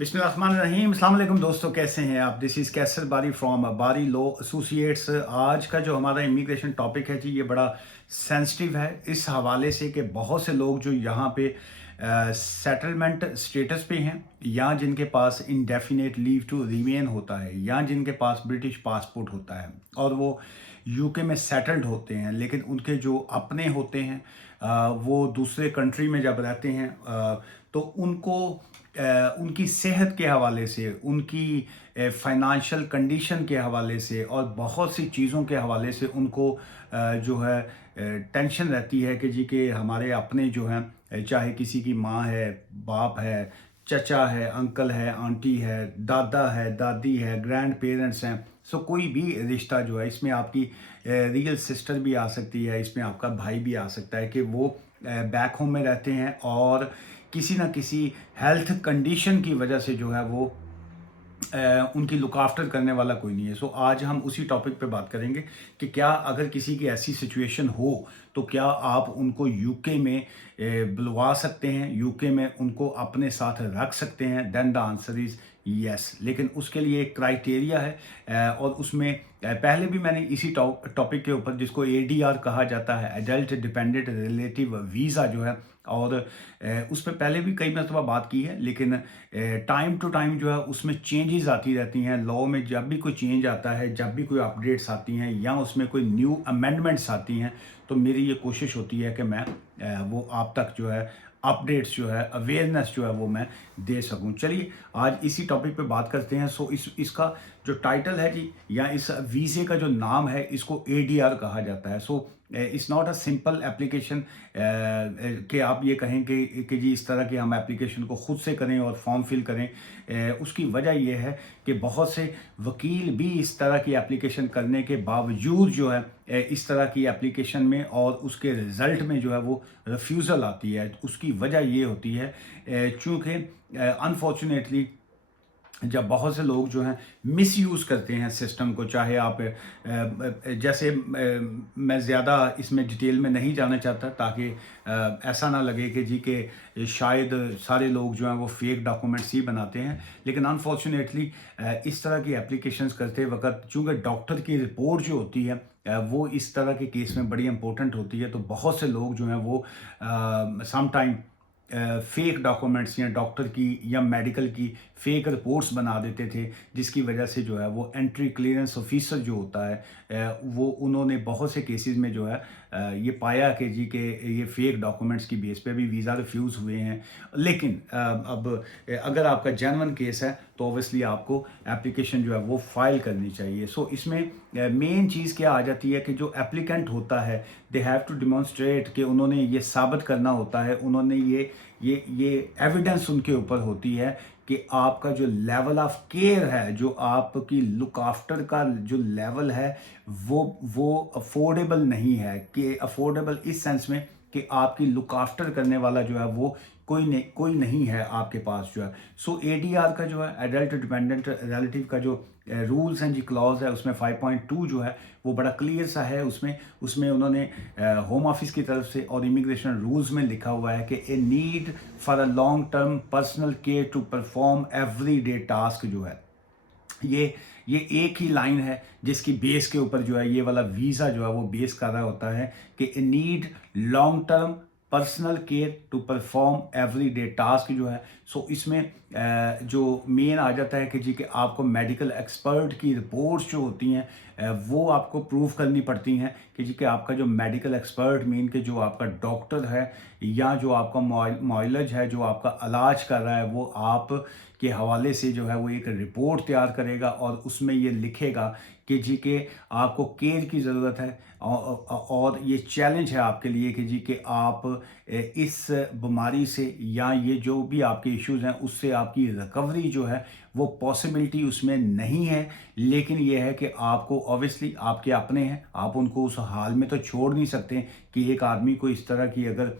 बिस्मिल्लाहिर्रहमानिर्रहीम। अस्सलाम वालेकुम दोस्तों, कैसे हैं आप? दिस इज़ कैसर बारी फ्रॉम बारी लॉ एसोसिएट्स। आज का जो हमारा इमिग्रेशन टॉपिक है जी, ये बड़ा सेंसिटिव है इस हवाले से कि बहुत से लोग जो यहाँ पे सेटलमेंट स्टेटस पे हैं, या जिनके पास इंडेफिनेट लीव टू रिमेन होता है, या जिनके पास ब्रिटिश पासपोर्ट होता है और वो यूके में सेटल्ड होते हैं, लेकिन उनके जो अपने होते हैं वो दूसरे कंट्री में जब रहते हैं तो उनको उनकी सेहत के हवाले से, उनकी फाइनेंशियल कंडीशन के हवाले से और बहुत सी चीज़ों के हवाले से उनको जो है टेंशन रहती है कि जी कि हमारे अपने जो हैं, चाहे किसी की माँ है, बाप है, चचा है, अंकल है, आंटी है, दादा है, दादी है, ग्रैंड पेरेंट्स हैं। सो कोई भी रिश्ता जो है, इसमें आपकी रियल सिस्टर भी आ सकती है, इसमें आपका भाई भी आ सकता है कि वो बैक होम में रहते हैं और किसी ना किसी हेल्थ कंडीशन की वजह से जो है वो उनकी लुक आफ्टर करने वाला कोई नहीं है। सो आज हम उसी टॉपिक पे बात करेंगे कि क्या अगर किसी की ऐसी सिचुएशन हो तो क्या आप उनको यूके में बुलवा सकते हैं, यूके में उनको अपने साथ रख सकते हैं? Then the answer is yes. लेकिन उसके लिए एक क्राइटेरिया है और उसमें पहले भी मैंने इसी टॉपिक के ऊपर, जिसको एडीआर कहा जाता है, एडल्ट डिपेंडेंट रिलेटिव वीज़ा जो है, और उस पर पहले भी कई मरतबा बात की है, लेकिन टाइम टू टाइम जो है उसमें चेंजेस आती रहती हैं। लॉ में जब भी कोई चेंज आता है, जब भी कोई अपडेट्स आती हैं या उसमें कोई न्यू अमेंडमेंट्स आती हैं, तो मेरी ये कोशिश होती है कि मैं वो आप तक जो है अपडेट्स जो है, अवेयरनेस जो है वो मैं दे सकूं। चलिए आज इसी टॉपिक पे बात करते हैं। सो इसका जो टाइटल है जी, या इस वीज़े का जो नाम है, इसको एडीआर कहा जाता है। So it's not a simple application कि आप ये कहें कि जी इस तरह की हम एप्लीकेशन को ख़ुद से करें और फॉर्म फिल करें। उसकी वजह यह है कि बहुत से वकील भी इस तरह की एप्लीकेशन करने के बावजूद जो है इस तरह की एप्लीकेशन में और उसके रिज़ल्ट में जो है वो रिफ्यूज़ल आती है। उसकी वजह ये होती है चूँकि अनफॉर्चुनेटली जब बहुत से लोग जो हैं मिसयूज़ करते हैं सिस्टम को, चाहे आप जैसे मैं ज़्यादा इसमें डिटेल में नहीं जाना चाहता ताकि ऐसा ना लगे कि जी कि शायद सारे लोग जो हैं वो फेक डॉक्यूमेंट्स ही बनाते हैं। लेकिन अनफॉर्चुनेटली इस तरह की एप्लीकेशंस करते वक्त चूँकि डॉक्टर की रिपोर्ट जो होती है वो इस तरह के केस में बड़ी इंपॉर्टेंट होती है, तो बहुत से लोग जो हैं वो सम टाइम फेक डॉक्यूमेंट्स या डॉक्टर की या मेडिकल की फेक रिपोर्ट्स बना देते थे, जिसकी वजह से जो है वो एंट्री क्लियरेंस ऑफिसर जो होता है वो उन्होंने बहुत से केसेस में जो है ये पाया कि जी के ये फेक डॉक्यूमेंट्स की बेस पे भी वीज़ा रिफ्यूज़ हुए हैं। लेकिन अब अगर आपका जेन्युइन केस है तो ऑब्वियसली आपको एप्लीकेशन जो है वो फाइल करनी चाहिए। सो इसमें मेन चीज़ क्या आ जाती है कि जो एप्लीकेंट होता है, दे हैव टू डिमॉन्स्ट्रेट कि उन्होंने ये साबित करना होता है, उन्होंने ये एविडेंस उनके ऊपर होती है कि आपका जो लेवल ऑफ केयर है, जो आपकी लुक आफ्टर का जो लेवल है, वो अफोर्डेबल नहीं है। कि अफोर्डेबल इस सेंस में कि आपकी लुक आफ्टर करने वाला जो है वो कोई नहीं है आपके पास जो है। सो एडीआर का जो है, एडल्ट डिपेंडेंट रिलेटिव का जो रूल्स एंड जी क्लॉज है, उसमें 5.2 जो है वो बड़ा क्लियर सा है। उसमें उन्होंने होम ऑफिस की तरफ से और इमिग्रेशन रूल्स में लिखा हुआ है कि a need for a long term personal care to perform every day task जो है, ये एक ही लाइन है जिसकी बेस के ऊपर जो है ये वाला वीज़ा जो है वो बेस कर रहा होता है कि need long term personal care to perform every day task जो है। सो इसमें जो मेन आ जाता है कि जी कि आपको मेडिकल एक्सपर्ट की रिपोर्ट्स जो होती हैं वो आपको प्रूव करनी पड़ती हैं कि जी कि आपका जो मेडिकल एक्सपर्ट मीन के जो आपका डॉक्टर है या जो आपका मॉइलज है, जो आपका इलाज कर रहा है, वो आप के हवाले से जो है वो एक रिपोर्ट तैयार करेगा और उसमें ये लिखेगा कि जी के आपको केयर की ज़रूरत है और ये चैलेंज है आपके लिए कि जी कि आप इस बीमारी से या ये जो भी आपके इश्यूज़ हैं उससे आपकी रिकवरी जो है वो पॉसिबिलिटी उसमें नहीं है। लेकिन ये है कि आपको ऑब्वियसली आपके अपने हैं, आप उनको उस हाल में तो छोड़ नहीं सकते कि एक आदमी को इस तरह की अगर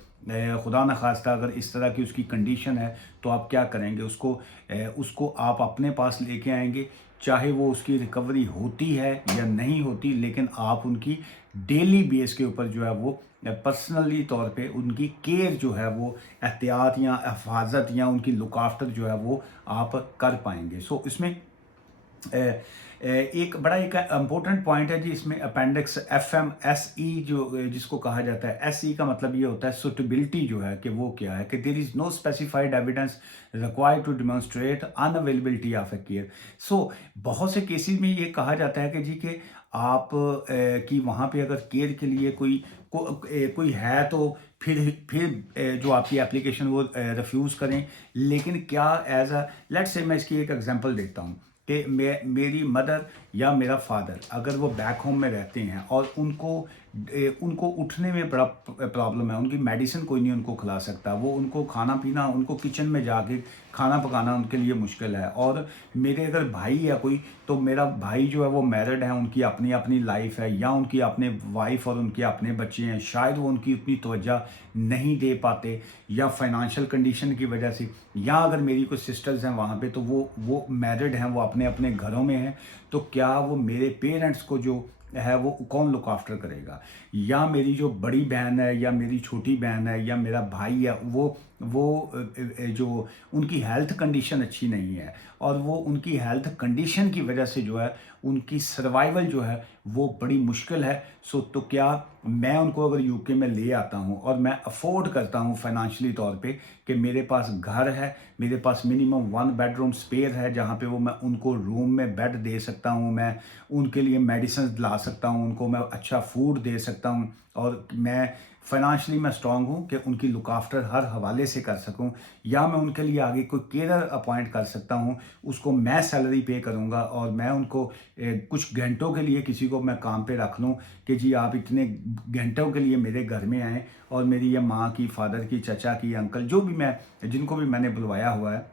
खुदा न खास्ता अगर इस तरह की उसकी कंडीशन है तो आप क्या करेंगे? उसको आप अपने पास लेके आएंगे, चाहे वो उसकी रिकवरी होती है या नहीं होती, लेकिन आप उनकी डेली बेस के ऊपर जो है वो पर्सनली तौर पे उनकी केयर जो है वो एहतियात या हिफाजत या उनकी लुक आफ्टर जो है वो आप कर पाएंगे। सो इसमें एक बड़ा एक इम्पोर्टेंट पॉइंट है जी इसमें अपेंडिक्स FMSE जो जिसको कहा जाता है। SE का मतलब ये होता है सुटेबिलिटी जो है कि वो क्या है कि there is no specified evidence required to demonstrate unavailability of a care. So बहुत से केसेस में ये कहा जाता है कि जी कि आप कि वहाँ पे अगर केयर के लिए कोई है तो फिर जो आपकी एप्लीकेशन वो रिफ्यूज़ करें। लेकिन क्या एज अ लेट्स से मैं इसकी एक एग्जांपल देता हूँ कि मेरी मदर या मेरा फादर अगर वो बैक होम में रहते हैं और उनको उठने में बड़ा प्रॉब्लम है, उनकी मेडिसिन कोई नहीं उनको खिला सकता, वो उनको खाना पीना उनको किचन में जाके खाना पकाना उनके लिए मुश्किल है। और मेरे अगर भाई या कोई, तो मेरा भाई जो है वो मैरिड है, उनकी अपनी अपनी लाइफ है या उनकी अपने वाइफ और उनके अपने बच्चे हैं, शायद वो उनकी उतनी तवज्जो नहीं दे पाते या फाइनेंशियल कंडीशन की वजह से। या अगर मेरी कुछ सिस्टर्स हैं वहाँ पे तो वो मैरिड हैं, वो अपने अपने घरों में हैं, तो क्या वो मेरे पेरेंट्स को जो है वो कौन लुक आफ्टर करेगा? या मेरी जो बड़ी बहन है या मेरी छोटी बहन है या मेरा भाई है, जो उनकी हेल्थ कंडीशन अच्छी नहीं है और वो उनकी हेल्थ कंडीशन की वजह से जो है उनकी सर्वाइवल जो है वो बड़ी मुश्किल है। सो तो क्या मैं उनको अगर यूके में ले आता हूँ और मैं अफोर्ड करता हूँ फाइनेंशियली तौर पे कि मेरे पास घर है, मेरे पास मिनिमम 1 बेडरूम स्पेयर है जहाँ पे वो मैं उनको रूम में बेड दे सकता हूँ, मैं उनके लिए मेडिसिन ला सकता हूँ, उनको मैं अच्छा फूड दे सकता हूँ और मैं फाइनेंशियली मैं स्ट्रांग हूँ कि उनकी लुक आफ्टर हर हवाले से कर सकूँ। या मैं उनके लिए आगे कोई केयर अपॉइंट कर सकता हूँ, उसको मैं सैलरी पे करूँगा और मैं उनको कुछ घंटों के लिए किसी को मैं काम पे रख लूँ कि जी आप इतने घंटों के लिए मेरे घर में आएँ और मेरी ये माँ की, फादर की, चचा की, अंकल जो भी मैं जिनको भी मैंने बुलवाया हुआ है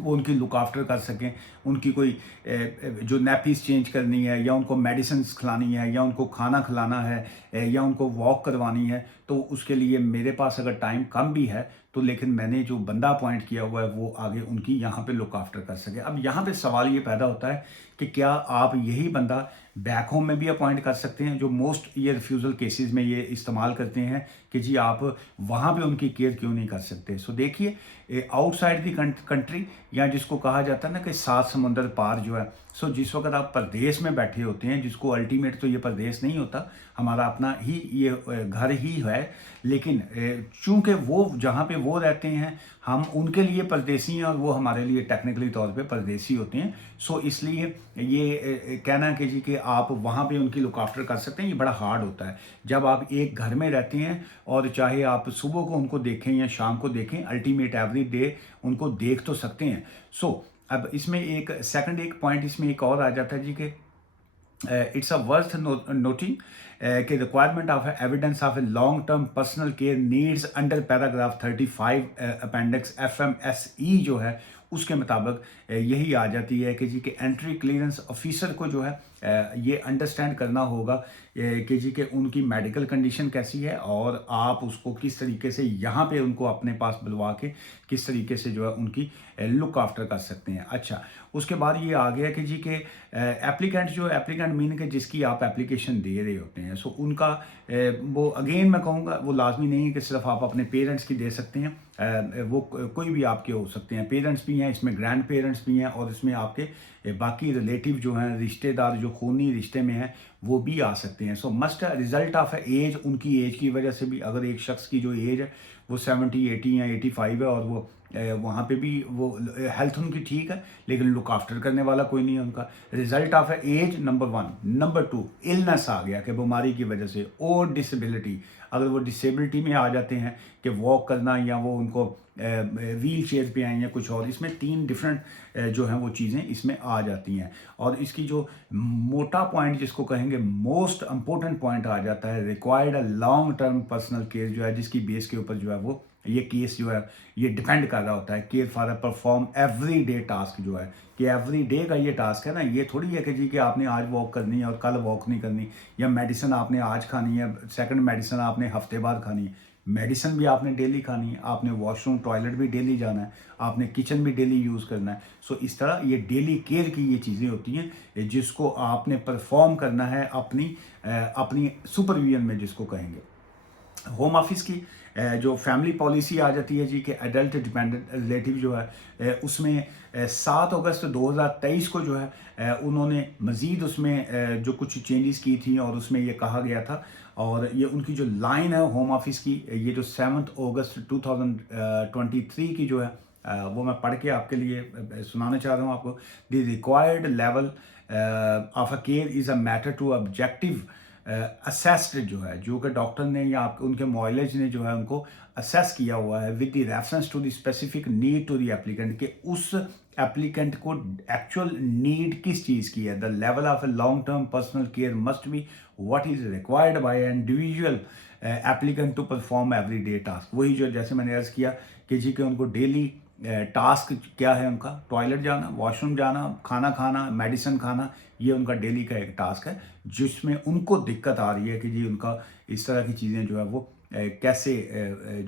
वो उनकी लुक आफ्टर कर सकें। उनकी कोई जो नैपीज़ चेंज करनी है या उनको मेडिसिन्स खिलानी है या उनको खाना खिलाना है या उनको वॉक करवानी है, तो उसके लिए मेरे पास अगर टाइम कम भी है तो लेकिन मैंने जो बंदा अपॉइंट किया हुआ है वो आगे उनकी यहाँ पे लुक आफ्टर कर सके। अब यहाँ पे सवाल ये पैदा होता है कि क्या आप यही बंदा बैक होम में भी अपॉइंट कर सकते हैं? जो मोस्ट ये रिफ्यूज़ल केसेस में ये इस्तेमाल करते हैं कि जी आप वहाँ पे उनकी केयर क्यों नहीं कर सकते। सो देखिए आउटसाइड दी कंट्री या जिसको कहा जाता है ना कि 7 समुंदर पार जो है, सो जिस वक्त आप परदेश में बैठे होते हैं, जिसको अल्टीमेट तो ये परदेश नहीं होता, हमारा अपना ही ये घर ही है, लेकिन चूंकि वो जहाँ पे वो रहते हैं हम उनके लिए परदेसी हैं और वो हमारे लिए टेक्निकली तौर पे परदेसी होते हैं। सो इसलिए ये कहना कि जी कि आप वहाँ पे उनकी लुक आफ्टर कर सकते हैं, ये बड़ा हार्ड होता है। जब आप एक घर में रहते हैं और चाहे आप सुबह को उनको देखें या शाम को देखें, अल्टीमेट एवरी डे उनको देख तो सकते हैं। सो अब इसमें एक सेकंड एक पॉइंट इसमें एक और आ जाता है जी कि it's a worth noting कि requirement of evidence of a long term personal care needs under paragraph 35 appendix FMSE जो है उसके मुताबिक यही आ जाती है कि जी कि एंट्री क्लियरेंस ऑफिसर को जो है ये अंडरस्टैंड करना होगा कि जी कि उनकी मेडिकल कंडीशन कैसी है और आप उसको किस तरीके से यहाँ पे उनको अपने पास बुलवा के किस तरीके से जो है उनकी लुक आफ्टर कर सकते हैं। अच्छा, उसके बाद ये आ गया कि जी के एप्लीकेंट मीन के जिसकी आप एप्लीकेशन दे रहे होते हैं, सो उनका वो अगेन मैं कहूँगा वो लाजमी नहीं है कि सिर्फ आप अपने पेरेंट्स की दे सकते हैं, वो कोई भी आपके हो सकते हैं, पेरेंट्स भी हैं इसमें, ग्रैंड पेरेंट्स भी हैं और इसमें आपके बाकी रिलेटिव जो हैं, रिश्तेदार जो खूनी रिश्ते में हैं वो भी आ सकते हैं। So must result of age, उनकी एज की वजह से भी, अगर एक शख्स की जो एज है वो 70, 80 या 85 है और वो वहाँ पे भी वो हेल्थ उनकी ठीक है लेकिन लुक आफ्टर करने वाला कोई नहीं है उनका, result of age number 1, number 2 illness आ गया कि बीमारी की वजह से, और डिसेबिलिटी, अगर वो डिसेबिलिटी में आ जाते हैं कि वॉक करना या वो उनको व्हील चेयर पे आए या कुछ और, इसमें 3 डिफरेंट जो हैं वो चीज़ें इसमें आ जाती हैं। और इसकी जो मोटा पॉइंट जिसको कहेंगे मोस्ट इंपॉर्टेंट पॉइंट आ जाता है, रिक्वायर्ड अ लॉन्ग टर्म पर्सनल केयर जो है, जिसकी बेस के ऊपर जो है वो ये केस जो है ये डिपेंड कर रहा होता है। Care for a perform every day task जो है कि एवरी डे का ये टास्क है ना, ये थोड़ी है कि जी कि आपने आज वॉक करनी है और कल वॉक नहीं करनी, या मेडिसिन आपने आज खानी है, सेकंड मेडिसिन आपने हफ्ते बाद खानी है। मेडिसिन भी आपने डेली खानी है, आपने वॉशरूम टॉयलेट भी डेली जाना है, आपने किचन भी डेली यूज़ करना है। सो इस तरह ये डेली केयर की ये चीज़ें होती हैं जिसको आपने परफॉर्म करना है अपनी सुपरविजन में जिसको कहेंगे। होम ऑफिस की जो फैमिली पॉलिसी आ जाती है जी कि एडल्ट डिपेंडेंट रिलेटिव जो है उसमें 7 अगस्त 2023 को जो है उन्होंने मज़ीद उसमें जो कुछ चेंजेस की थी और उसमें ये कहा गया था, और ये उनकी जो लाइन है होम ऑफिस की, ये जो 7 अगस्त 2023 की जो है वो मैं पढ़ के आपके लिए सुनाना चाह रहा हूँ आपको। The required level of a care is a matter to objective assessed जो है, जो कि डॉक्टर ने या आपके उनके मुआलिज ने जो है उनको असेस किया हुआ है with the reference to the specific need to the applicant, कि उस एप्लीकेंट को एक्चुअल नीड किस चीज़ की है। The level of a long term personal care must be what is required by an individual applicant to perform every day task. वही जो जैसे मैंने अर्ज़ किया कि जी कि उनको डेली टास्क क्या है, उनका टॉयलेट जाना, वॉशरूम जाना, खाना खाना, मेडिसिन खाना, ये उनका डेली का एक टास्क है जिसमें उनको दिक्कत आ रही है कि जी उनका इस तरह की चीज़ें जो है वो कैसे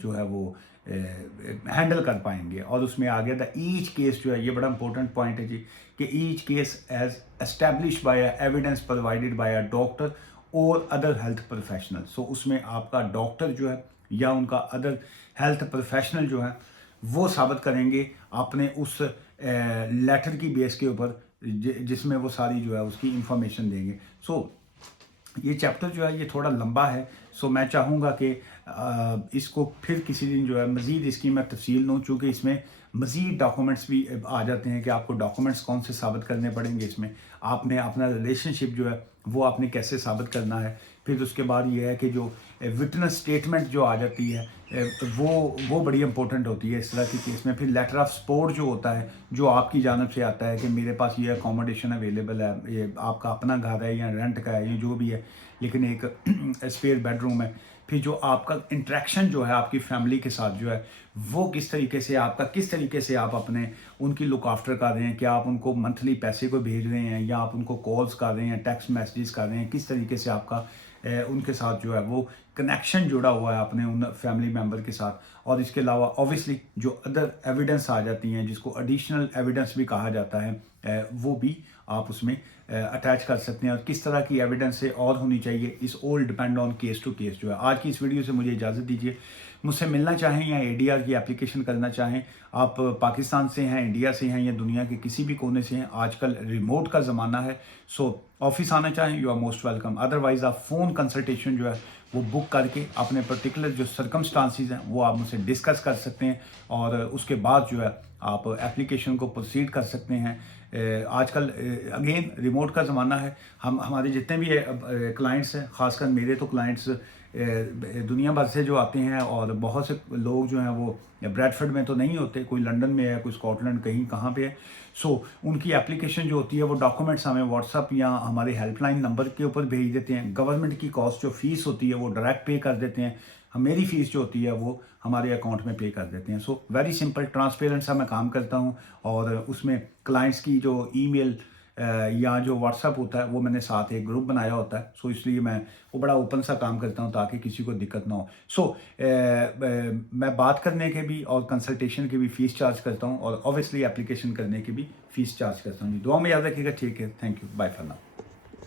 जो है वो हैंडल कर पाएंगे। और उसमें आ गया था ईच केस जो है, ये बड़ा इंपॉर्टेंट पॉइंट है जी, कि each case as establish by evidence provided by a doctor और अदर हेल्थ प्रोफेशनल। सो उसमें आपका डॉक्टर जो है या उनका अदर हेल्थ प्रोफेशनल जो है वो साबित करेंगे अपने उस लेटर की बेस के ऊपर जिसमें वो सारी जो है उसकी इंफॉर्मेशन देंगे। सो ये चैप्टर जो है ये थोड़ा लंबा है, सो मैं चाहूँगा कि इसको फिर किसी दिन जो है मज़ीद इसकी मैं तफसील लूँ, चूँकि इसमें मज़ीद डॉक्यूमेंट्स भी आ जाते हैं कि आपको डॉक्यूमेंट्स कौन से साबित करने पड़ेंगे। इसमें आपने अपना रिलेशनशिप जो है वो आपने कैसे साबित करना है। फिर उसके बाद ये है कि जो विटनेस स्टेटमेंट जो आ जाती है वो बड़ी इंपॉर्टेंट होती है इस तरह की केस में। फिर लेटर ऑफ सपोर्ट जो होता है, जो आपकी जानब से आता है कि मेरे पास ये अकोमोडेशन अवेलेबल है, ये आपका अपना घर है या रेंट का है, ये जो भी है, लेकिन एक स्पेयर बेडरूम है। फिर जो आपका इंटरेक्शन जो है आपकी फैमिली के साथ जो है वो किस तरीके से आपका, किस तरीके से आप अपने उनकी लुक आफ्टर कर रहे हैं, क्या आप उनको मंथली पैसे को भेज रहे हैं या आप उनको कॉल्स कर रहे हैं, टेक्स्ट मैसेजेस कर रहे हैं, किस तरीके से आपका उनके साथ जो है वो कनेक्शन जुड़ा हुआ है अपने उन फैमिली मेम्बर के साथ। और इसके अलावा ऑब्वियसली जो अदर एविडेंस आ जाती हैं जिसको एडिशनल एविडेंस भी कहा जाता है, वो भी आप उसमें अटैच कर सकते हैं। और किस तरह की एविडेंस से और होनी चाहिए, is all depend on case to case जो है। आज की इस वीडियो से मुझे इजाज़त दीजिए। मुझसे मिलना चाहें या एडीआर की एप्लीकेशन करना चाहें, आप पाकिस्तान से हैं, इंडिया से हैं या दुनिया के किसी भी कोने से हैं, आजकल रिमोट का ज़माना है। सो ऑफिस आना चाहें, you are most welcome. Otherwise आप फ़ोन कंसल्टेशन जो है वो बुक करके अपने पर्टिकुलर जो सर्कमस्टांसिस हैं वो आप मुझसे डिस्कस कर सकते हैं, और उसके बाद जो है आप एप्लीकेशन को प्रोसीड कर सकते हैं। आजकल अगेन रिमोट का ज़माना है। हम हमारे जितने भी क्लाइंट्स हैं, ख़ासकर मेरे तो क्लाइंट्स दुनिया भर से जो आते हैं, और बहुत से लोग जो हैं वो ब्रैडफर्ड में तो नहीं होते, कोई लंदन में है, कोई स्कॉटलैंड कहीं कहाँ पे है। सो उनकी एप्लीकेशन जो होती है वो डॉक्यूमेंट्स हमें व्हाट्सअप या हमारे हेल्पलाइन नंबर के ऊपर भेज देते हैं। गवर्नमेंट की कॉस्ट जो फ़ीस होती है वो डायरेक्ट पे कर देते हैं, मेरी फ़ीस जो होती है वो हमारे अकाउंट में पे कर देते हैं। सो वेरी सिंपल ट्रांसपेरेंट सा मैं काम करता हूँ, और उसमें क्लाइंट्स की जो ईमेल या जो व्हाट्सअप होता है वो मैंने साथ एक ग्रुप बनाया होता है। सो इसलिए मैं वो बड़ा ओपन सा काम करता हूँ ताकि किसी को दिक्कत ना हो। सो मैं बात करने के भी और कंसल्टेशन की भी फ़ीस चार्ज करता हूँ, और ऑब्वियसली एप्लीकेशन करने की भी फ़ीस चार्ज करता हूँ। दुआ में याद रखिएगा। ठीक है, thank you, bye for now.